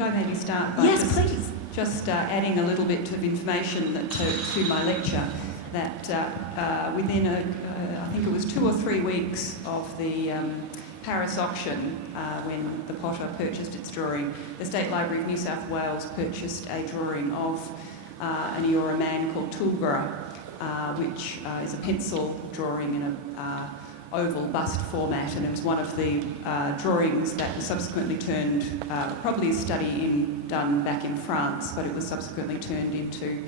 could I maybe start by just adding a little bit of information to my lecture, that within, I think it was 2 or 3 weeks of the Paris auction, when the Potter purchased its drawing, the State Library of New South Wales purchased a drawing of an Eora man called Tulgura, which is a pencil drawing in a oval bust format, and it was one of the drawings that was subsequently turned, probably a study done back in France, but it was subsequently turned into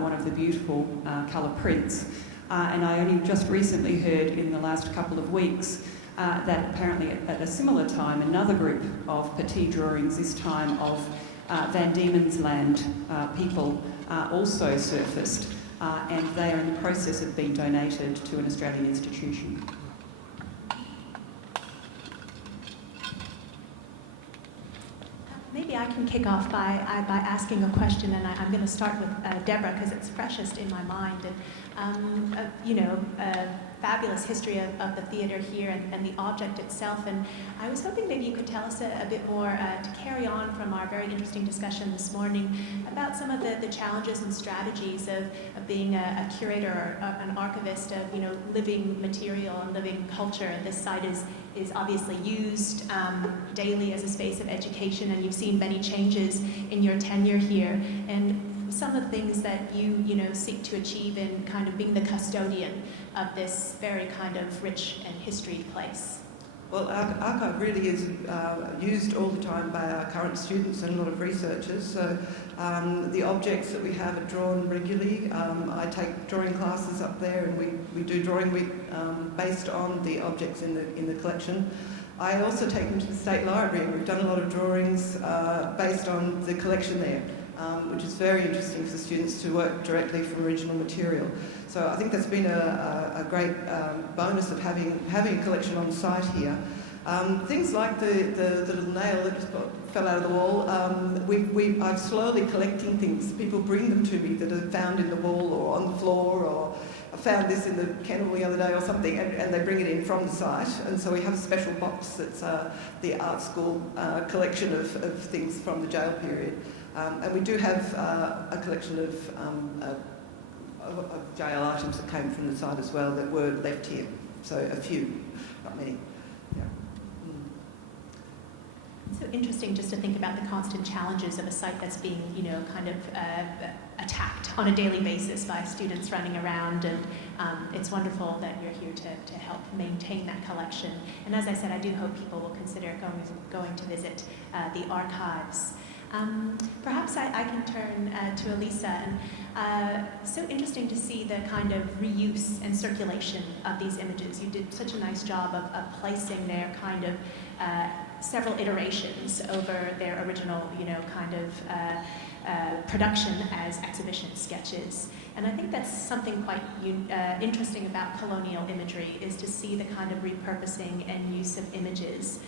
one of the beautiful colour prints. And I only just recently heard in the last couple of weeks that apparently at a similar time another group of petit drawings, this time of Van Diemen's Land people, also surfaced, and they are in the process of being donated to an Australian institution. Maybe I can kick off by asking a question, and I'm going to start with Deborah because it's freshest in my mind. And fabulous history of the theatre here and the object itself. And I was hoping maybe you could tell us a bit more to carry on from our very interesting discussion this morning about some of the challenges and strategies of being a curator or an archivist of living material and living culture. And this site is obviously used daily as a space of education, and you've seen many changes in your tenure here. And some of the things that you seek to achieve in kind of being the custodian of this very kind of rich and historied place. Well, our archive really is used all the time by our current students and a lot of researchers. So the objects that we have are drawn regularly. I take drawing classes up there, and we do drawing week based on the objects in the collection. I also take them to the State Library, and we've done a lot of drawings based on the collection there, which is very interesting for the students to work directly from original material. So I think that's been a great bonus of having a collection on site here. Things like the little nail that just fell out of the wall, I'm slowly collecting things. People bring them to me that are found in the wall or on the floor, or I found this in the kennel the other day or something, and they bring it in from the site. And so we have a special box that's the art school collection of things from the jail period. And we do have a collection of jail items that came from the site as well that were left here. So a few, not many. Yeah. It's so interesting just to think about the constant challenges of a site that's being, kind of attacked on a daily basis by students running around, and it's wonderful that you're here to help maintain that collection. And as I said, I do hope people will consider going to visit the archives. Perhaps I can turn to Anisa, and so interesting to see the kind of reuse and circulation of these images. You did such a nice job of placing their kind of several iterations over their original, kind of production as exhibition sketches. And I think that's something quite interesting about colonial imagery, is to see the kind of repurposing and use of images.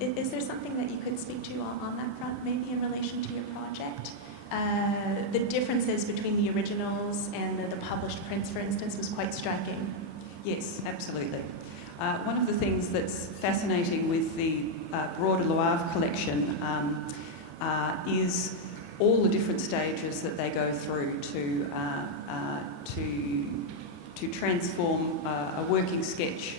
Is there something that you could speak to on that front, maybe in relation to your project? The differences between the originals and the published prints, for instance, was quite striking. Yes, absolutely. One of the things that's fascinating with the broader Loire collection is all the different stages that they go through to transform a working sketch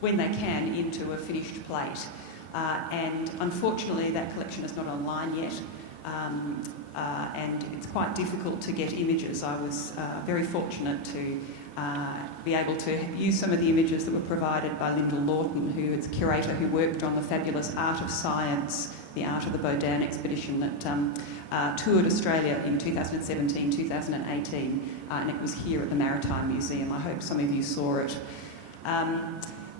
when they can into a finished plate. And unfortunately that collection is not online yet, and it's quite difficult to get images. I was very fortunate to be able to use some of the images that were provided by Lyndall Lawton, who is a curator who worked on the fabulous Art of Science, the Art of the Baudin expedition that toured Australia in 2017, 2018, and it was here at the Maritime Museum. I hope some of you saw it.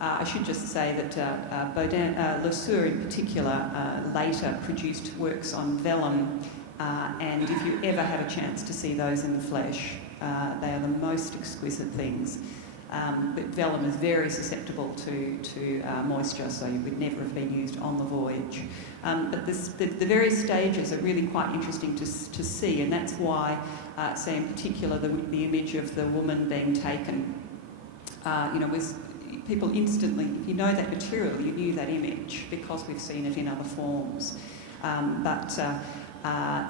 I should just say that Baudin, Lesueur in particular, later produced works on vellum, and if you ever have a chance to see those in the flesh, they are the most exquisite things. But vellum is very susceptible to moisture, so it would never have been used on the voyage. But the various stages are really quite interesting to see, and that's why, say in particular, the image of the woman being taken, was people instantly, if you know that material, you knew that image because we've seen it in other forms.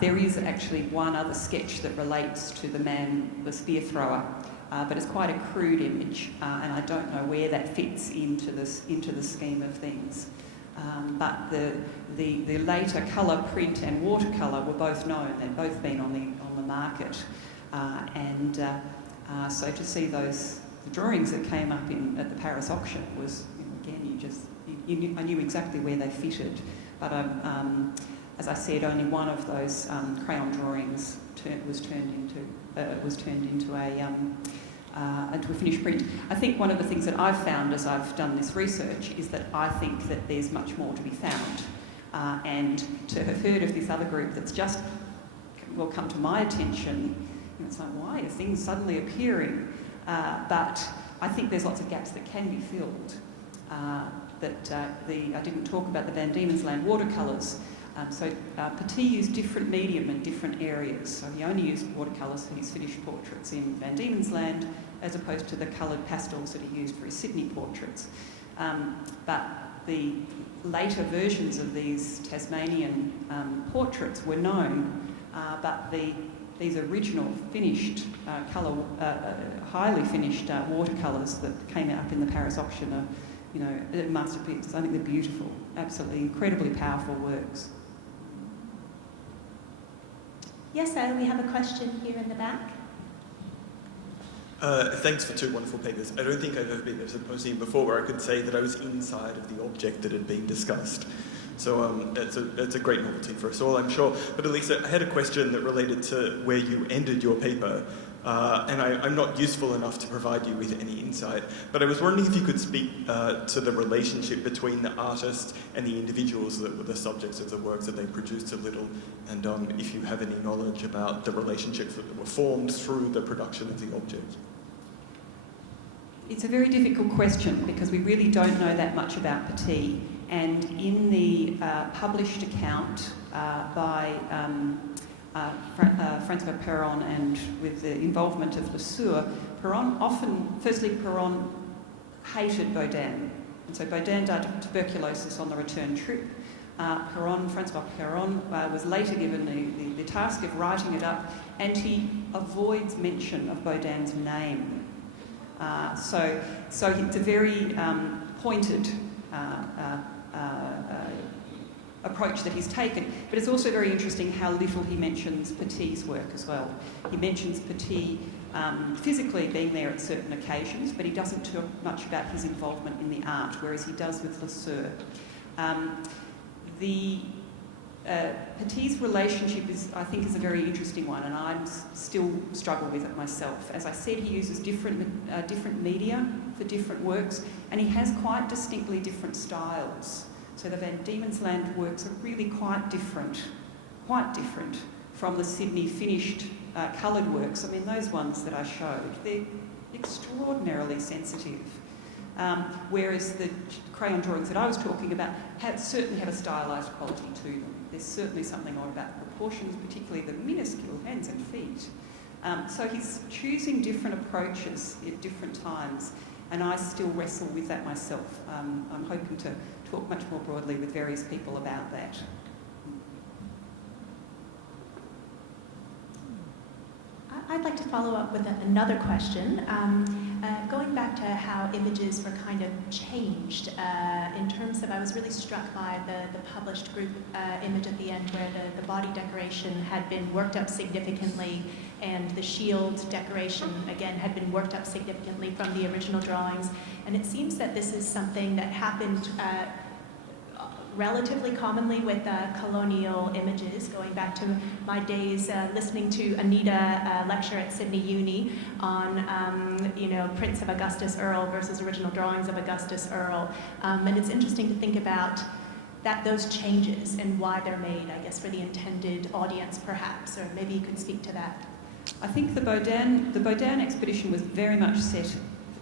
There is actually one other sketch that relates to the man, the spear thrower, but it's quite a crude image, and I don't know where that fits into the scheme of things. But the later colour print and watercolour were both known; they'd both been on the market, so to see the drawings that came up at the Paris auction was, again, I knew exactly where they fitted, but as I said, only one of those crayon drawings was turned into a finished print. I think one of the things that I've found as I've done this research is that I think that there's much more to be found, and to have heard of this other group that's just come to my attention, it's like, why are things suddenly appearing? But I think there's lots of gaps that can be filled. I didn't talk about the Van Diemen's Land watercolours. Petit used different medium in different areas. So he only used watercolours for his finished portraits in Van Diemen's Land, as opposed to the coloured pastels that he used for his Sydney portraits. But the later versions of these Tasmanian portraits were known, but these original finished highly finished watercolours that came up in the Paris auction are, masterpieces. I think they're beautiful, absolutely incredibly powerful works. Yes, we have a question here in the back. Thanks for two wonderful papers. I don't think I've ever been to a symposium before where I could say that I was inside of the object that had been discussed. So that's a great novelty for us all, I'm sure. But Elisa, I had a question that related to where you ended your paper. And I'm not useful enough to provide you with any insight, but I was wondering if you could speak to the relationship between the artist and the individuals that were the subjects of the works that they produced a little, and if you have any knowledge about the relationships that were formed through the production of the object. It's a very difficult question because we really don't know that much about Petit, and in the published account by Francois Perron, and with the involvement of Lesueur, Perron hated Baudin. And so Baudin died of tuberculosis on the return trip. Francois Perron was later given the task of writing it up, and he avoids mention of Baudin's name. So it's a very pointed approach that he's taken, but it's also very interesting how little he mentions Petit's work as well. He mentions Petit physically being there at certain occasions, but he doesn't talk much about his involvement in the art, whereas he does with Lesueur. Petit's relationship I think is a very interesting one, and I still struggle with it myself. As I said, he uses different media for different works, and he has quite distinctly different styles. So the Van Diemen's Land works are really quite different from the Sydney finished coloured works. I mean, those ones that I showed, they're extraordinarily sensitive. Whereas the crayon drawings that I was talking about certainly have a stylised quality to them. There's certainly something on about proportions, particularly the minuscule hands and feet. So he's choosing different approaches at different times, and I still wrestle with that myself. I'm hoping to talk much more broadly with various people about that. I'd like to follow up with another question. Going back to how images were kind of changed in terms of, I was really struck by the published group image at the end where the body decoration had been worked up significantly, and the shield decoration, again, had been worked up significantly from the original drawings. And it seems that this is something that happened relatively commonly with colonial images, going back to my days listening to Anita lecture at Sydney Uni on, prints of Augustus Earl versus original drawings of Augustus Earl. And it's interesting to think about those changes and why they're made, I guess, for the intended audience, perhaps, or maybe you could speak to that. I think the Baudin expedition was very much set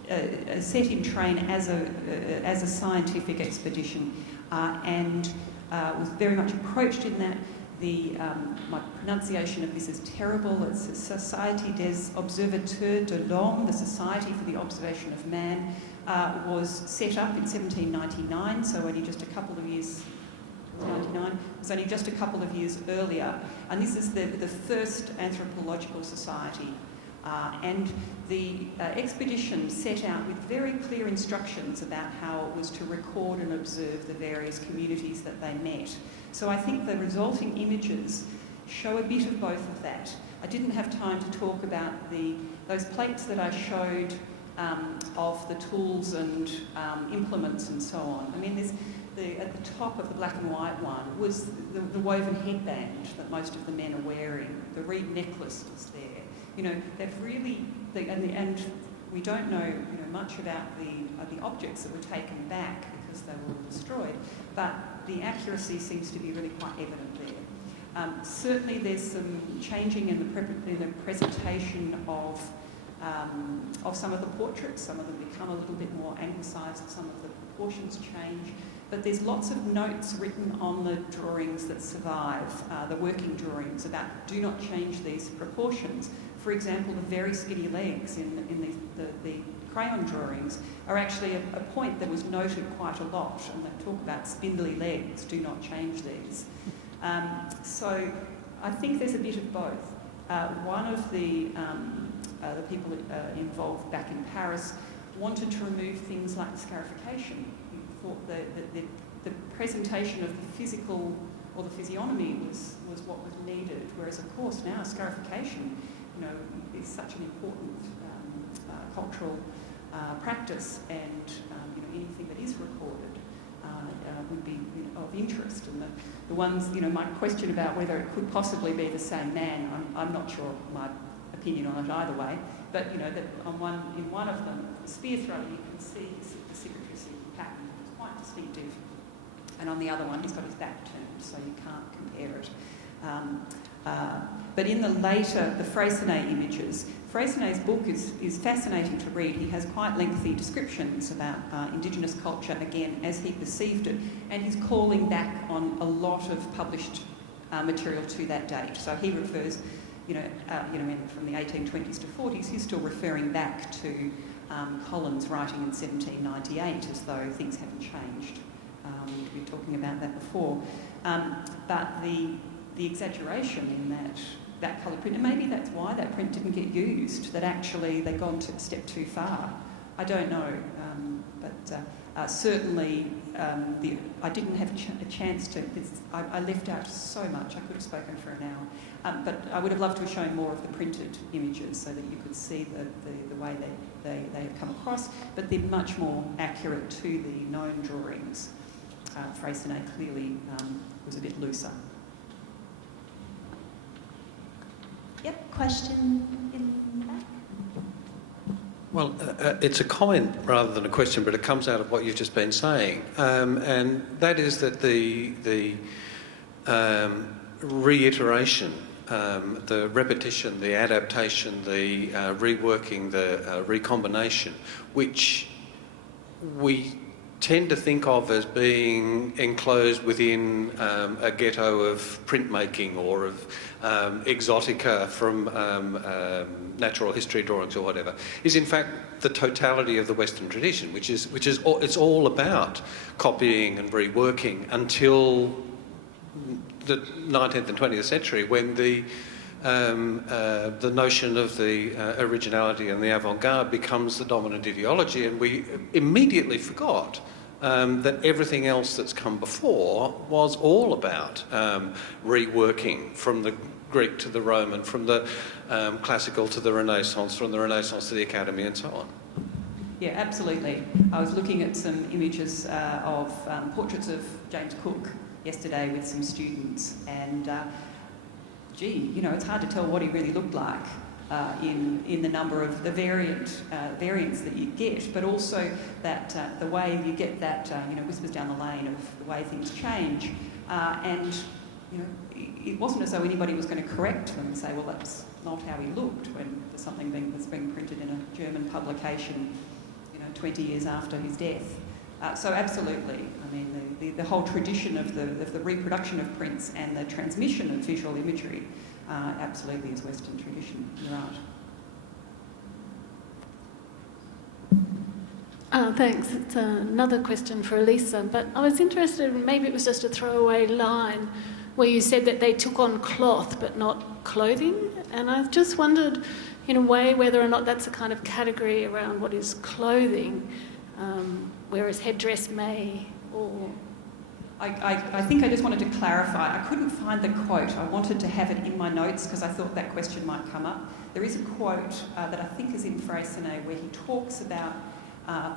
in train as a scientific expedition, and was very much approached in my pronunciation of this is terrible. It's Société des Observateurs de l'Homme, the Society for the Observation of Man, was set up in 1799, so only just a couple of years, 99, it was only just a couple of years earlier. And this is the first anthropological society. And the expedition set out with very clear instructions about how it was to record and observe the various communities that they met. So I think the resulting images show a bit of both of that. I didn't have time to talk about those plates that I showed of the tools and implements and so on. I mean, at the top of the black and white one was the woven headband that most of the men are wearing. The reed necklace was there. You know, they've really, and we don't know, much about the objects that were taken back because they were all destroyed, but the accuracy seems to be really quite evident there. Certainly there's some changing in the presentation of some of the portraits. Some of them become a little bit more anglicised, some of the proportions change, but there's lots of notes written on the drawings that survive, the working drawings, about do not change these proportions. For example, the very skinny legs in the crayon drawings are actually a point that was noted quite a lot, and they talk about spindly legs, do not change these. So I think there's a bit of both. One of the people involved back in Paris wanted to remove things like scarification. He thought the presentation of the physical or the physiognomy was what was needed, whereas of course now scarification, is such an important cultural practice, and anything that is recorded would be of interest. And the ones, my question about whether it could possibly be the same man, I'm not sure my opinion on it either way. But that in one of them, the spear thrower, you can see the cicatricity pattern. It's quite distinctive. And on the other one, he's got his back turned, so you can't compare it. But in the Freycinet images, Freycinet's book is fascinating to read. He has quite lengthy descriptions about Indigenous culture, again, as he perceived it, and he's calling back on a lot of published material to that date. So he refers, from the 1820s to 40s, he's still referring back to Collins writing in 1798 as though things haven't changed. We've been talking about that before. But the exaggeration in that colour print, and maybe that's why that print didn't get used, that actually they'd gone a step too far. I don't know, but certainly I didn't have a chance to. I left out so much. I could have spoken for an hour, but I would have loved to have shown more of the printed images so that you could see the way they have come across, but they're much more accurate to the known drawings. Freycinet clearly was a bit looser. Yep, question in the back? Well, it's a comment rather than a question, but it comes out of what you've just been saying, and that is that the reiteration, the repetition, the adaptation, the reworking, the recombination, which we tend to think of as being enclosed within a ghetto of printmaking or of exotica from natural history drawings or whatever, is in fact the totality of the Western tradition, which is it's all about copying and reworking until the 19th and 20th century, when the notion of the originality and the avant-garde becomes the dominant ideology, and we immediately forgot that everything else that's come before was all about reworking, from the Greek to the Roman, from the classical to the Renaissance, from the Renaissance to the Academy, and so on. Yeah, absolutely. I was looking at some images of portraits of James Cook yesterday with some students, and it's hard to tell what he really looked like in the number of the variants that you get, but also that the way you get that whispers down the lane of the way things change, and it wasn't as though anybody was going to correct them and say, well, that's not how he looked, when there's something that's being printed in a German publication 20 years after his death. So absolutely, I mean, the whole tradition of the reproduction of prints and the transmission of visual imagery absolutely is Western tradition. You're right. Thanks. It's another question for Anisa, but I was interested, maybe it was just a throwaway line, where you said that they took on cloth but not clothing, and I just wondered, in a way, whether or not that's a kind of category around what is clothing, whereas headdress may, or... I think I just wanted to clarify. I couldn't find the quote. I wanted to have it in my notes because I thought that question might come up. There is a quote that I think is in Freycinet where he talks about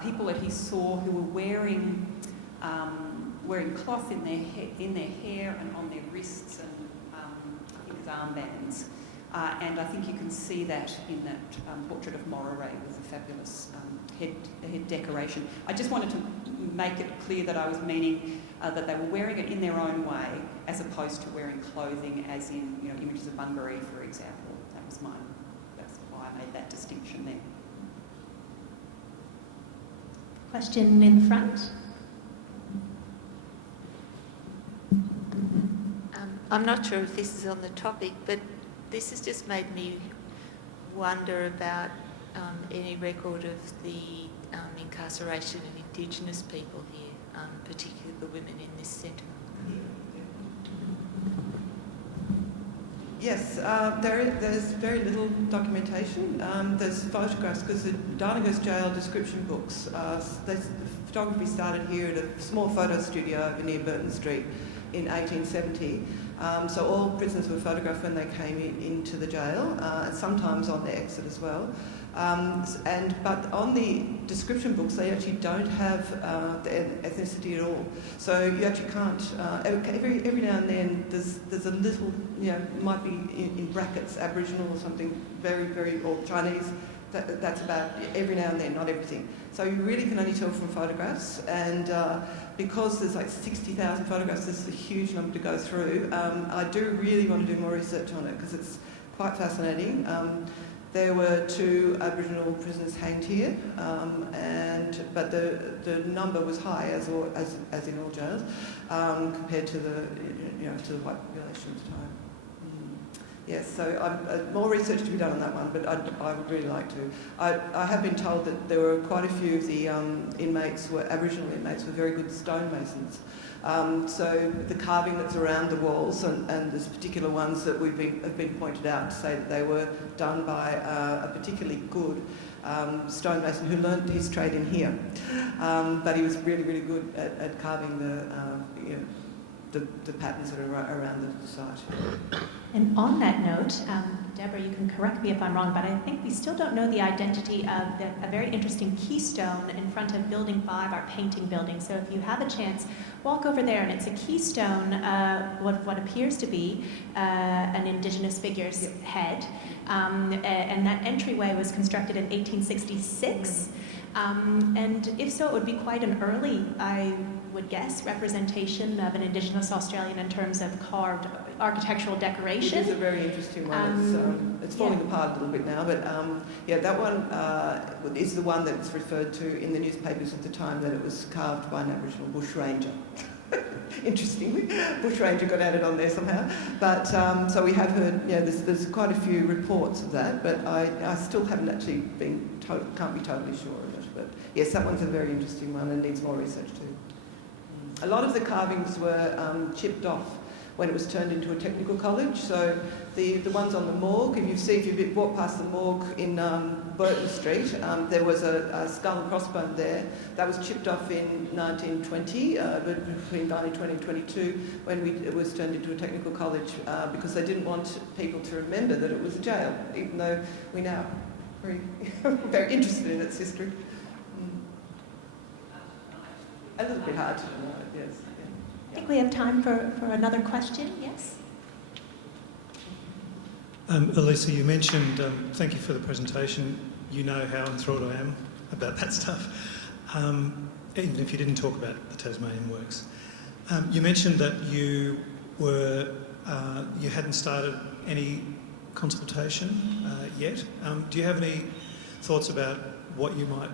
people that he saw who were wearing cloth in their hair and on their wrists and I think it's armbands. And I think you can see that in that portrait of Moray with the fabulous head decoration. I just wanted to make it clear that I was meaning that they were wearing it in their own way, as opposed to wearing clothing, as in images of Bunbury, for example. That's why I made that distinction there. Question in the front. I'm not sure if this is on the topic, but this has just made me wonder about any record of the incarceration of Indigenous people here, particularly the women in this centre. Yes, there's very little documentation. There's photographs because the Darlinghurst jail description books, the photography started here at a small photo studio over near Burton Street in 1870. So all prisoners were photographed when they came into the jail, and sometimes on their exit as well. But on the description books, they actually don't have the ethnicity at all. So you actually can't. Every now and then, there's a little, might be in brackets Aboriginal or something, or Chinese. That's about every now and then, not everything. So you really can only tell from photographs, and because there's like 60,000 photographs, there's a huge number to go through. I do really want to do more research on it because it's quite fascinating. There were 2 Aboriginal prisoners hanged here, but the number was high, as in all jails, compared to the white population at the time. Yes, so more research to be done on that one, but I would really like to. I have been told that there were quite a few of the Aboriginal inmates were very good stonemasons. So the carving that's around the walls, and there's particular ones that have been pointed out to say that they were done by a particularly good stonemason who learnt his trade in here. But he was really, really good at carving the patterns that are around the site. And on that note, Deborah, you can correct me if I'm wrong, but I think we still don't know the identity of a very interesting keystone in front of Building 5, our painting building. So if you have a chance, walk over there, and it's a keystone, what appears to be an Indigenous figure's head. And that entryway was constructed in 1866. And if so, it would be quite an early, I would guess, representation of an Indigenous Australian in terms of carved architectural decoration. It is a very interesting one. It's falling apart a little bit now, but that one is the one that's referred to in the newspapers at the time, that it was carved by an Aboriginal bushranger. Interestingly, bushranger got added on there somehow. But so we have heard, there's quite a few reports of that, but I still haven't actually can't be totally sure of it. But yes, that one's a very interesting one and needs more research too. A lot of the carvings were chipped off when it was turned into a technical college. So the ones on the morgue, if you walk past the morgue in Burton Street, there was a skull and crossbone there. That was chipped off in 1920, between 1920 and 22, when it was turned into a technical college, because they didn't want people to remember that it was a jail, even though we now are very interested in its history. A little bit hard to know, yes. I think we have time for another question. Yes? Anisa, you mentioned, thank you for the presentation. You know how enthralled I am about that stuff, even if you didn't talk about the Tasmanian works. You mentioned that you hadn't started any consultation yet. Do you have any thoughts about what you might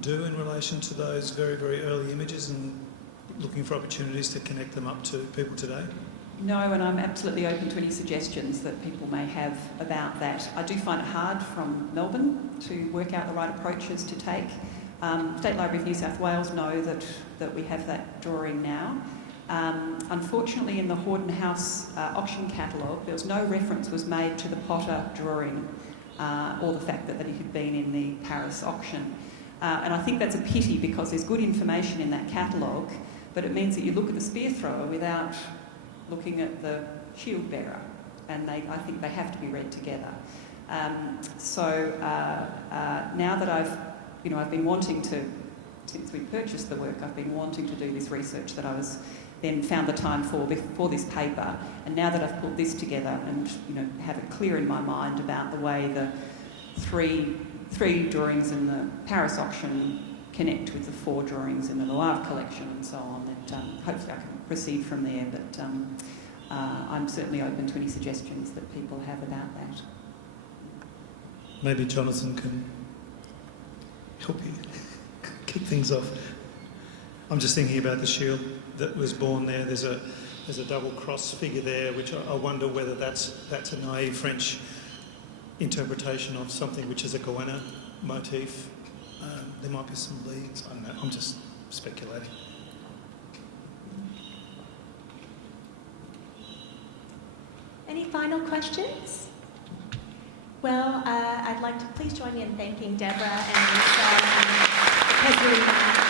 do in relation to those very, very early images and looking for opportunities to connect them up to people today? No, and I'm absolutely open to any suggestions that people may have about that. I do find it hard from Melbourne to work out the right approaches to take. State Library of New South Wales know that we have that drawing now. Unfortunately, in the Horden House auction catalogue, there was no reference was made to the Potter drawing or the fact that it had been in the Paris auction. And I think that's a pity because there's good information in that catalogue, but it means that you look at the spear thrower without looking at the shield bearer, and I think they have to be read together. Now that I've been wanting to, since we purchased the work, I've been wanting to do this research that I was then found the time for before this paper, and now that I've put this together and have it clear in my mind about the way the three drawings in the Paris auction connect with the 4 drawings in the Loire collection and so on, that hopefully I can proceed from there, but I'm certainly open to any suggestions that people have about that. Maybe Jonathan can help you kick things off. I'm just thinking about the shield that was born there. There's a double cross figure there, which I wonder whether that's a naive French interpretation of something which is a goanna motif. There might be some leads. I don't know. I'm just speculating. Any final questions? Well, I'd like to please join me in thanking Deborah and Anisa, because